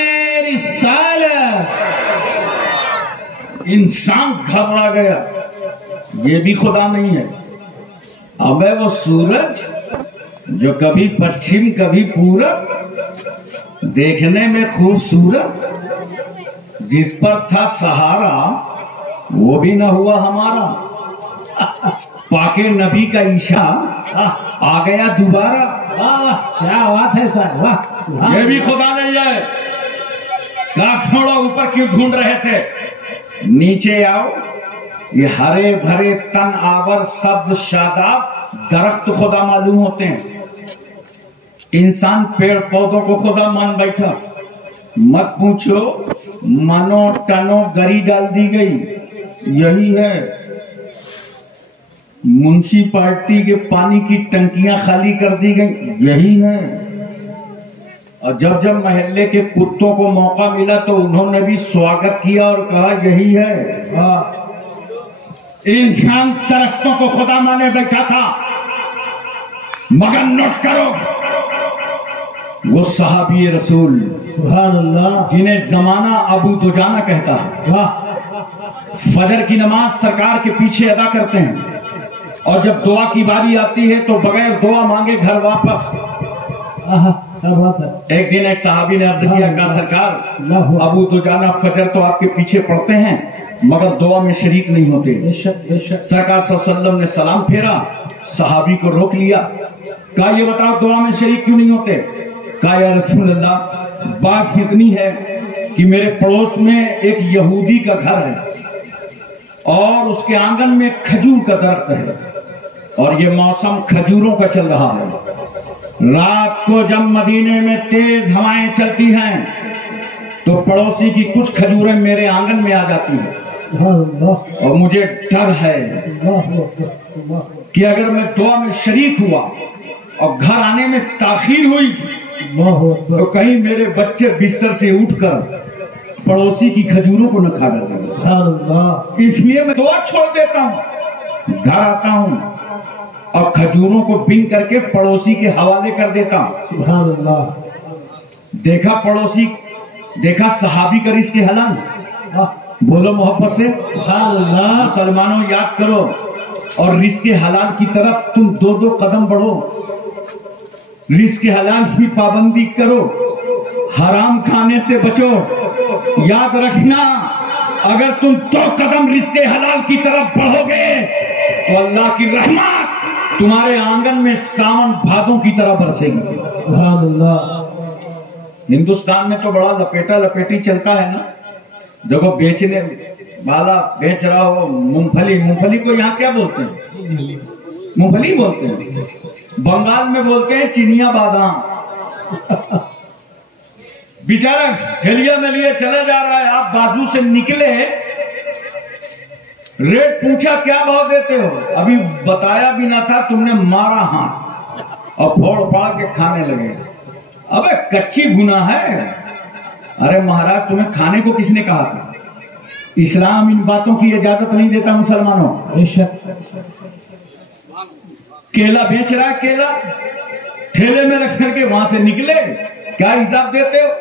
رسالت. انسان گھبرا گیا. یہ بھی خدا نہیں ہے. اب ہے وہ سورج جو کبھی پچھم کبھی پورب دیکھنے میں خوبصورت جس پر تھا سہارا وہ بھی نہ ہوا ہمارا. پاک نبی کا عشاء آ گیا دوبارہ. کیا بات ہے صاحب. واہ. یہ بھی خدا نہیں ہے. کہاں کھوڑا اوپر کیوں ڈھونڈ رہے تھے؟ نیچے آؤ. یہ ہرے بھرے تن آور سبز شاداب درخت خدا معلوم ہوتے ہیں. انسان پیڑ پودوں کو خدا مان بیٹھا. مت پوچھو منو ٹنو گری ڈال دی گئی. یہی ہے. منشی پارٹی کے پانی کی ٹنکیاں خالی کر دی گئی. یہی ہے. اور جب جب محلے کے کتوں کو موقع ملا تو انہوں نے بھی سواگت کیا اور کہا یہی ہے. انسان درختوں کو خدا مانے بیٹھا تھا. مگر نوٹ کرو وہ صحابی رسول سبحان اللہ. جنہیں زمانہ ابو دجانہ کہتا ہے. واہ. فجر کی نماز سرکار کے پیچھے ادا کرتے ہیں اور جب دعا کی باری آتی ہے تو بغیر دعا مانگے گھر واپس. ایک دن ایک صحابی نے عرض کیا کہ سرکار ابو دجانہ فجر تو آپ کے پیچھے پڑھتے ہیں مگر دعا میں شریک نہیں ہوتے. سرکار صلی اللہ علیہ وسلم نے سلام پھیرا. صحابی کو روک لیا. کہا یہ بتاؤ دعا میں شریک کیوں نہیں ہوتے؟ کہا یا رسول اللہ بات اتنی ہے کہ میرے پڑوس میں ایک یہودی کا گھر ہے اور اس کے آنگن میں کھجور کا درخت ہے اور یہ موسم کھجوروں کا چل رہا ہے. رات کو جب مدینے میں تیز ہوائیں چلتی ہیں تو پڑوسی کی کچھ کھجوریں میرے آنگن میں آ جاتی ہیں اور مجھے ڈر ہے کہ اگر میں دعا میں شریک ہوا اور گھر آنے میں تاخیر ہوئی تو کہیں میرے بچے بستر سے اٹھ کر پڑوسی کی کھجوروں کو نہ کھا ڈالیں. اس لیے میں دعا چھوڑ دیتا ہوں. گھر آتا ہوں اور کھجوروں کو بن کر کے پڑوسی کے حوالے کر دیتا ہوں. سبحان اللہ. دیکھا پڑوسی, دیکھا صحابی کا رزق حلال. بولو محبت سے سبحان اللہ. مسلمانوں یاد کرو اور رزق حلال کی طرف تم 2 قدم بڑھو. رزق حلال کی پابندی کرو. حرام کھانے سے بچو. یاد رکھنا اگر تم 2 قدم رزق حلال کی طرف بڑھو گے تو اللہ کی رحمت تمہارے آنگن میں ساون بھادوں کی طرح برسے گی. سبحان اللہ. ہندوستان میں تو بڑا لپیٹا لپیٹی چلتا ہے نا. دیکھو بیچنے والا بیچ رہا ہو مونگپھلی کو یہاں کیا بولتے ہیں؟ مونگپھلی بولتے ہیں. بنگال میں بولتے ہیں چینیا بادام. بیچارہ ٹھیلیا میں لیے چلا جا رہا ہے. آپ بازو سے نکلے, ریٹ پوچھا کیا بھاؤ دیتے ہو, ابھی بتایا بھی نہ تھا تم نے مارا ہاتھ اور پھوڑ پھاڑ کے کھانے لگے. ابے کچی گناہ ہے. ارے مہاراج تمہیں کھانے کو کس نے کہا تھا؟ اسلام ان باتوں کی اجازت نہیں دیتا مسلمانوں. کیلا بیچ رہا ہے, کیلا ٹھیلے میں رکھ کر کے وہاں سے نکلے, کیا حساب دیتے ہو؟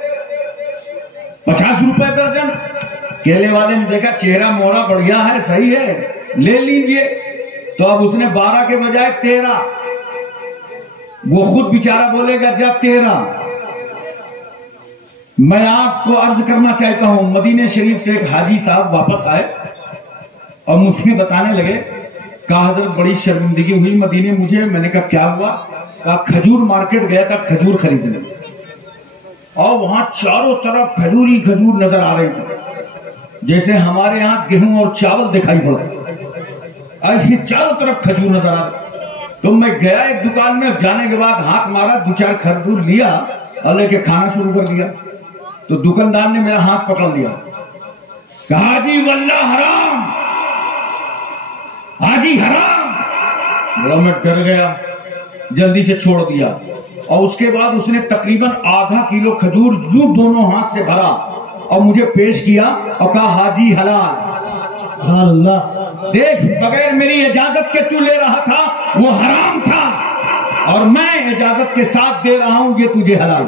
50 روپے درجن. کیلے والے نے دیکھا چہرہ مورا بڑھیا ہے, صحیح ہے, لے لیجئے. تو اب اس نے 12 کے بجائے 13. وہ خود بیچارہ بولے گا جا 13. میں آپ کو عرض کرنا چاہتا ہوں, مدینہ شریف سے ایک حاجی صاحب واپس آئے اور مجھ سے بتانے لگے کہا حضرت بڑی شرمندگی ہوئی مدینے مجھے. میں نے کہا کیا ہوا؟ کہا کھجور مارکیٹ گیا تھا کھجور خریدنے اور وہاں چاروں طرف کھجور ہی کھجور نظر آ رہی تھی جیسے ہمارے ہاں گیہوں اور چاول دکھائی پڑا ایسے چاروں طرف کھجور نظر آ رہی. تو میں گیا ایک دکان میں, جانے کے بعد ہاتھ مارا, 2-4 کھجور لیا اور لے کے کھانا شروع کر دیا. تو دکاندار نے میرا ہاتھ پکڑ لیا, کہا جی واللہ حرام, حاجی حرام. میں ڈر گیا, جلدی سے چھوڑ دیا. اور اس کے بعد اس نے تقریباً ½ کلو کھجور یوں دونوں ہاتھ سے بھرا اور مجھے پیش کیا اور کہا حاجی حلال. سبحان اللہ. دیکھ بغیر میری اجازت کے تو لے رہا تھا وہ حرام تھا اور میں اجازت کے ساتھ دے رہا ہوں یہ تجھے حلال.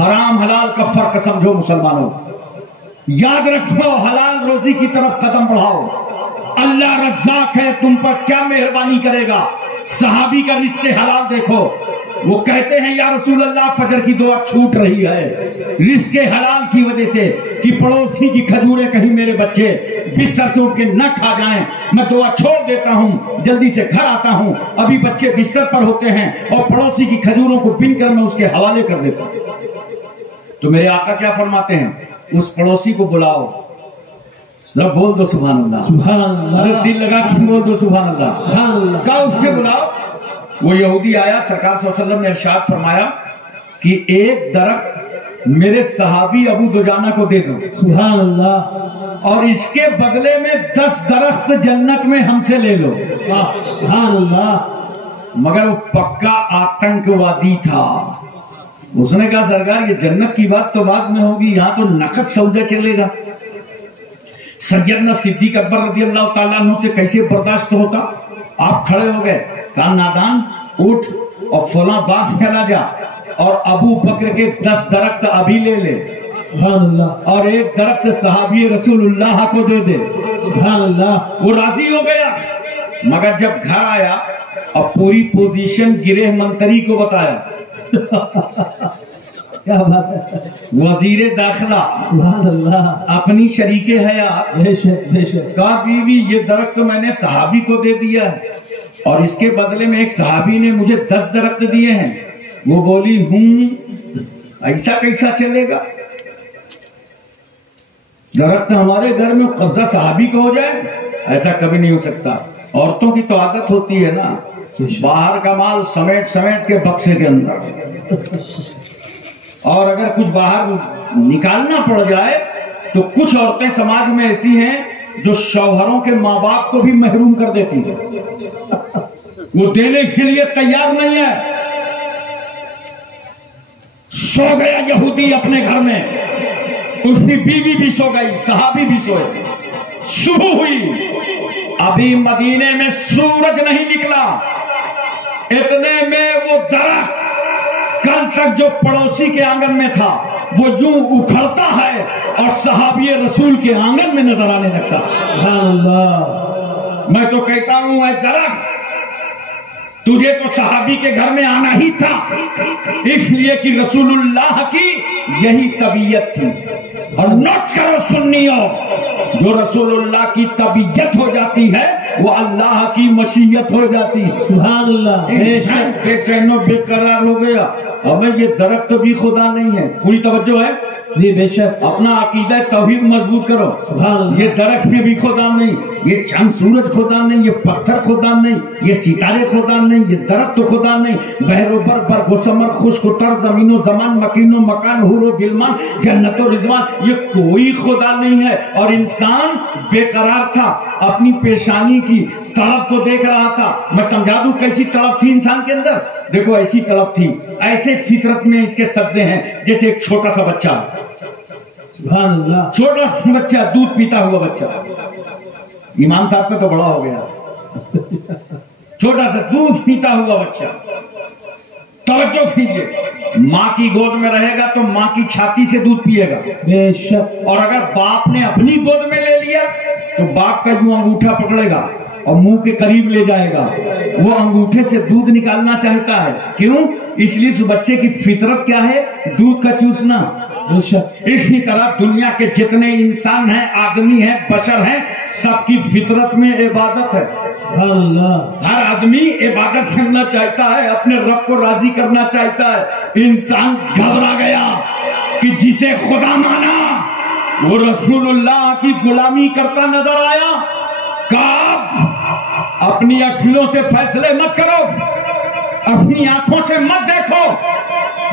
حرام حلال کا فرق سمجھو مسلمانوں, یاد رکھو حلال روزی کی طرف قدم بڑھاؤ. اللہ رزاق ہے, تم پر کیا مہربانی کرے گا. صحابی کا رزق حلال دیکھو, وہ کہتے ہیں یا رسول اللہ فجر کی دعا چھوٹ رہی ہے رزق حلال کی وجہ سے کہ پڑوسی کی کھجوریں کہیں میرے بچے بستر سے اٹھ کے نہ کھا جائیں. میں دعا چھوڑ دیتا ہوں, جلدی سے گھر آتا ہوں, ابھی بچے بستر پر ہوتے ہیں اور پڑوسی کی کھجوروں کو بن کر میں اس کے حوالے کر دیتا ہوں. تو میرے آقا کیا فرماتے ہیں, اس پڑوسی کو بلاؤ, بول دو سبحان اللہ, سبحان اللہ. دل لگا کے بول دو سبحان اللہ, سبحان اللہ. کہا اس کے بلاؤ. وہ یہودی آیا, سرکار صلی اللہ علیہ وسلم نے ارشاد فرمایا کہ ایک درخت میرے صحابی ابو دجانہ کو دے دو, سبحان اللہ, اور اس کے بدلے میں 10 درخت جنت میں ہم سے لے لو. سبحان اللہ. مگر وہ پکا آتنکوادی تھا. اس نے کہا سرکار یہ جنت کی بات تو بعد میں ہوگی, یہاں تو نقد سودا چلے گا. سیدنا صدیق اکبر رضی اللہ تعالیٰ عنہ سے کیسے برداشت ہوتا. آپ کھڑے ہو گئے, کہا نادان اٹھ اور فلاں باغ چلا جا اور ابو بکر کے 10 درخت ابھی لے لے, سبحان اللہ, اور ایک درخت صحابی رسول اللہ کو دے دے. سبحان اللہ. وہ راضی ہو گیا. مگر جب گھر آیا اور پوری پوزیشن گرہ منتری کو بتایا, کیا بات ہے, وزیر داخلہ, سبحان اللہ, اپنی شریک حیات, بے شک بے شک, کہا بیوی یہ درخت میں نے صحابی کو دے دیا ہے اور اس کے بدلے میں ایک صحابی نے مجھے 10 درخت دیے ہیں. وہ بولی ایسا کیسا چلے گا, درخت ہمارے گھر میں قبضہ صحابی کو ہو جائے, ایسا کبھی نہیں ہو سکتا. عورتوں کی تو عادت ہوتی ہے نا, باہر کا مال سمیٹ سمیٹ کے بکسے کے اندر, اور اگر کچھ باہر نکالنا پڑ جائے تو کچھ عورتیں سماج میں ایسی ہیں جو شوہروں کے ماں باپ کو بھی محروم کر دیتی ہیں, وہ دینے کے لیے تیار نہیں ہے. سو گیا یہودی اپنے گھر میں, اس کی بیوی بھی سو گئی, صحابی بھی سوئے. صبح ہوئی, ابھی مدینے میں سورج نہیں نکلا, اتنے میں وہ درخت کل تک جو پڑوسی کے آنگن میں تھا وہ یوں اکھڑتا ہے اور صحابی رسول کے آنگن میں نظر آنے لگتا. سبحان اللہ. میں تو کہتا ہوں اے درخت, تجھے تو صحابی کے گھر میں آنا ہی تھا, اس لیے کہ رسول اللہ کی یہی طبیعت تھی. اور نوٹ کرو سنیو, جو رسول اللہ کی طبیعت ہو جاتی ہے وہ اللہ کی مشیت ہو جاتی ہے. سبحان اللہ. بے چین و بے قرار ہو گیا, ہمیں یہ درخت بھی خدا نہیں ہے. پوری توجہ ہے جی, بے شک. اپنا عقیدہ توحید مضبوط کرو. سبحان اللہ. یہ درخت میں بھی خدا نہیں, یہ چاند سورج خدا نہیں, یہ پتھر خدا نہیں, یہ ستارے خدا نہیں, یہ درخت خدا نہیں, بحر و بر, برگ و ثمر, خشک و تر, زمین و زمان, مکین و مکان, حور و غلمان, جنت و رضوان, یہ کوئی خدا نہیں ہے. اور انسان بے قرار تھا, اپنی پیشانی کی طلب کو دیکھ رہا تھا. میں سمجھا دوں کیسی طلب تھی انسان کے اندر. دیکھو ایسی طلب تھی, ایسے فطرت میں اس کے سجدے ہیں جیسے ایک چھوٹا سا بچہ, سبحان اللہ. چھوٹا سا بچہ, دودھ پیتا ہوا بچہ. امام صاحب کا تو بڑا ہو گیا, چھوٹا سا دودھ پیتا ہوا بچہ. توجہ کیجیے, ماں کی گود میں رہے گا تو ماں کی چھاتی سے دودھ پیے گا, بے شک. اور اگر باپ نے اپنی گود میں لے لیا تو باپ کا یوں انگوٹھا پکڑے گا اور منہ کے قریب لے جائے گا. وہ انگوٹھے سے دودھ نکالنا چاہتا ہے. کیوں؟ اس لیے اس بچے کی فطرت کیا ہے؟ دودھ کا چوسنا. اسی طرح دنیا کے جتنے انسان ہیں، آدمی ہیں، بشر ہیں، سب کی فطرت میں عبادت ہے. ہر آدمی عبادت کرنا چاہتا ہے، اپنے رب کو راضی کرنا چاہتا ہے. انسان گھبرا گیا کہ جسے خدا مانا وہ رسول اللہ کی غلامی کرتا نظر آیا. کہا اپنی اکھلوں سے فیصلے مت کرو، اپنی آنکھوں سے مت دیکھو.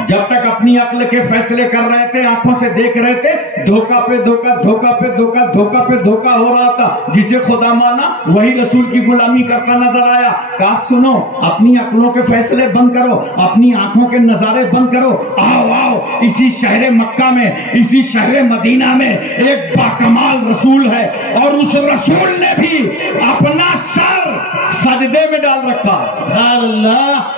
جب تک اپنی عقل کے فیصلے کر رہے تھے، آنکھوں سے دیکھ رہے تھے، دھوکہ پہ دھوکہ، دھوکہ پہ دھوکہ، دھوکہ پہ دھوکہ ہو رہا تھا. جسے خدا مانا وہی رسول کی غلامی کرتا نظر آیا. کہا سنو، اپنی عقلوں کے فیصلے بند کرو، اپنی آنکھوں کے نظارے بند کرو. آؤ آؤ، اسی شہر مکہ میں، اسی شہر مدینہ میں ایک باکمال رسول ہے، اور اس رسول نے بھی اپنا سر سجدے میں ڈال رکھا. اللہ،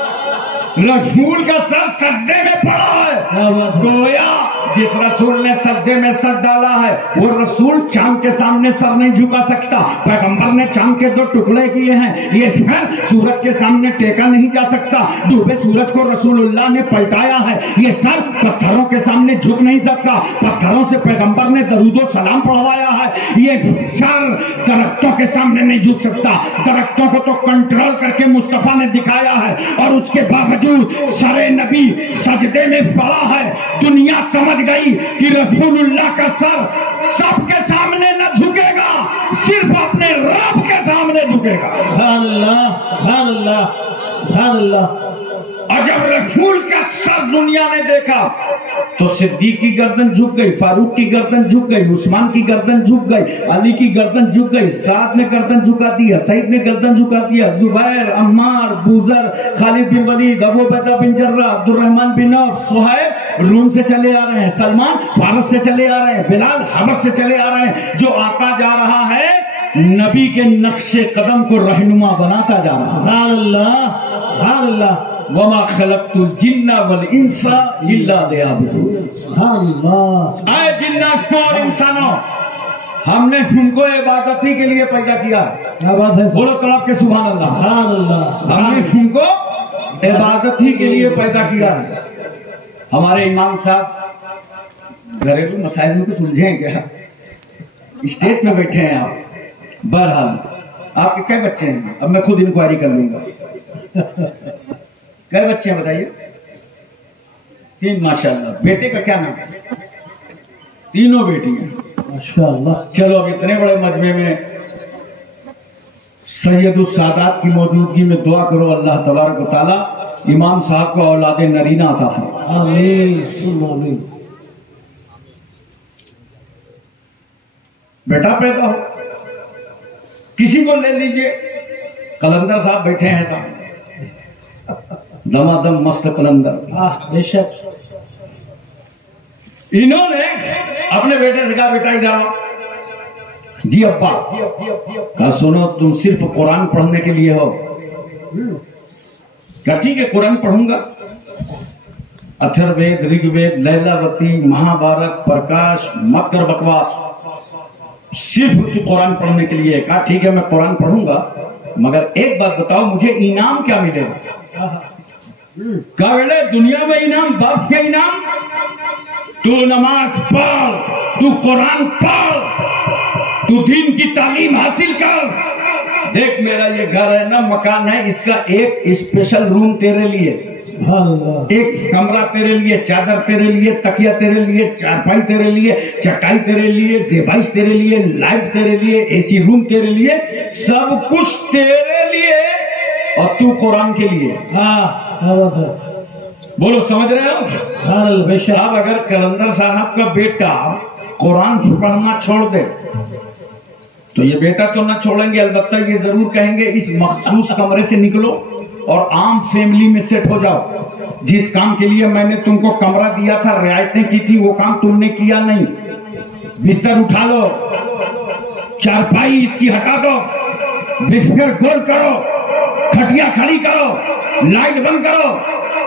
رسول کا سر سجدے میں پڑا ہے. گویا جس رسول نے سجدے میں سر ڈالا ہے وہ رسول چاند کے سامنے سر نہیں جھکا سکتا. پیغمبر نے چاند کے 2 ٹکڑے کیے ہیں، یہ سر سورج کے سامنے ٹیکا نہیں جا سکتا. ڈوبے سورج کو رسول اللہ نے پلٹایا ہے، یہ سر پتھروں کے سامنے جھک نہیں سکتا. پتھروں سے پیغمبر نے درود و سلام پڑھوایا ہے، یہ سر درختوں کے سامنے نہیں جھک سکتا. درختوں کو تو کنٹرول کر کے مصطفیٰ نے دکھایا ہے، اور اس کے باوجود سر نبی سجدے میں پڑا ہے. دنیا سمجھ گئی کہ رسول اللہ کا سر سب کے سامنے نہ جھکے گا، صرف اپنے رب کے سامنے جھکے گا. سبحان اللہ، سبحان اللہ، سبحان اللہ. اور جب رسول کا سر دنیا نے دیکھا تو صدیق کی گردن جھک گئی، فاروق کی گردن جھک گئی، عثمان کی گردن جھک گئی، علی کی گردن جھک گئی، سعد نے گردن جھکا دیا، سعید نے گردن جھکا دیا، زبیر، عمار، بوذر، خالد بن ولید، ابو عبیدہ بن جرہ، عبد الرحمن بن عوف، صہیب روم سے چلے آ رہے ہیں، سلمان فارس سے چلے آ رہے ہیں، بلال حبش سے چلے آ رہے ہیں. جو آتا جا رہا ہے نبی کے نقش قدم کو رہنما بناتا جا رہا ہے. سبحان اللہ، سبحان اللہ. وما خلقت الجن والانس الا ليعبدون. سبحان اللہ. اے جناتوں اور انسانوں، ہم نے تم کو عبادت ہی کے لیے پیدا کیا ہے. کیا بات ہے؟ بولو طلب کے سبحان اللہ. سبحان اللہ. ہم نے تم کو عبادت ہی کے لیے پیدا کیا ہے. ہمارے امام صاحب گھریلو مسائل میں کچھ الجھے ہیں کیا؟ اسٹیج پہ بیٹھے ہیں آپ. بہرحال آپ کے کئی بچے ہیں؟ اب میں خود انکوائری کر لوں گا. کئی بچے ہیں بتائیے؟ 3 ماشاءاللہ. بیٹے کا کیا نام ہے؟ 3 بیٹی ہیں ماشاءاللہ. چلو اب اتنے بڑے مجمع میں سید السادات کی موجودگی میں دعا کرو اللہ تبارک و تعالی امام صاحب کو اولاد نرینہ عطا فرمائے. آمین آمین. بیٹا پیدا ہو. کسی کو لے لیجئے، قلندر صاحب بیٹھے ہیں سامنے، دمادم مست قلندر. بے شک. انہوں نے اپنے بیٹے سے کہا بیٹا ادھر آؤ. جی ابا. کہا سنو تم صرف قرآن پڑھنے کے لیے ہو. کہا ٹھیک ہے قرآن پڑھوں گا. اتھر وید، رگ وید، لیلاوتی، مہا بھارت، پرکاش، مت کر بکواس، صرف تو قرآن پڑھنے کے لیے. کہا ٹھیک ہے میں قرآن پڑھوں گا، مگر ایک بات بتاؤ مجھے انعام کیا ملے گا؟ کہا بیٹے دنیا میں انعام، باپ کا انعام، تو نماز پڑھ، تو قرآن پڑھ، تو دین کی تعلیم حاصل کر. دیکھ میرا یہ گھر ہے نا، مکان ہے، اس کا ایک اسپیشل روم تیرے لیے، ایک کمرہ تیرے لیے، چادر تیرے لیے، تکیہ تیرے لیے، چارپائی تیرے لیے، چٹائی تیرے لیے، زیبائش تیرے لیے، لائٹ تیرے لیے، اے سی روم تیرے لیے، سب کچھ تیرے لیے اور تو قرآن کے لیے. بولو سمجھ رہے ہو؟ اب اگر قلندر صاحب کا بیٹا قرآن پڑھنا چھوڑ دے تو یہ بیٹا تو نہ چھوڑیں گے، البتہ یہ ضرور کہیں گے اس مخصوص کمرے سے نکلو اور عام فیملی میں سیٹ ہو جاؤ. جس کام کے لیے میں نے تم کو کمرہ دیا تھا، رعایتیں کی تھی، وہ کام تم نے کیا نہیں. بستر اٹھا لو، چارپائی اس کی ہٹا دو، بستر گول کرو، کھٹیا کھڑی کرو، لائٹ بند کرو،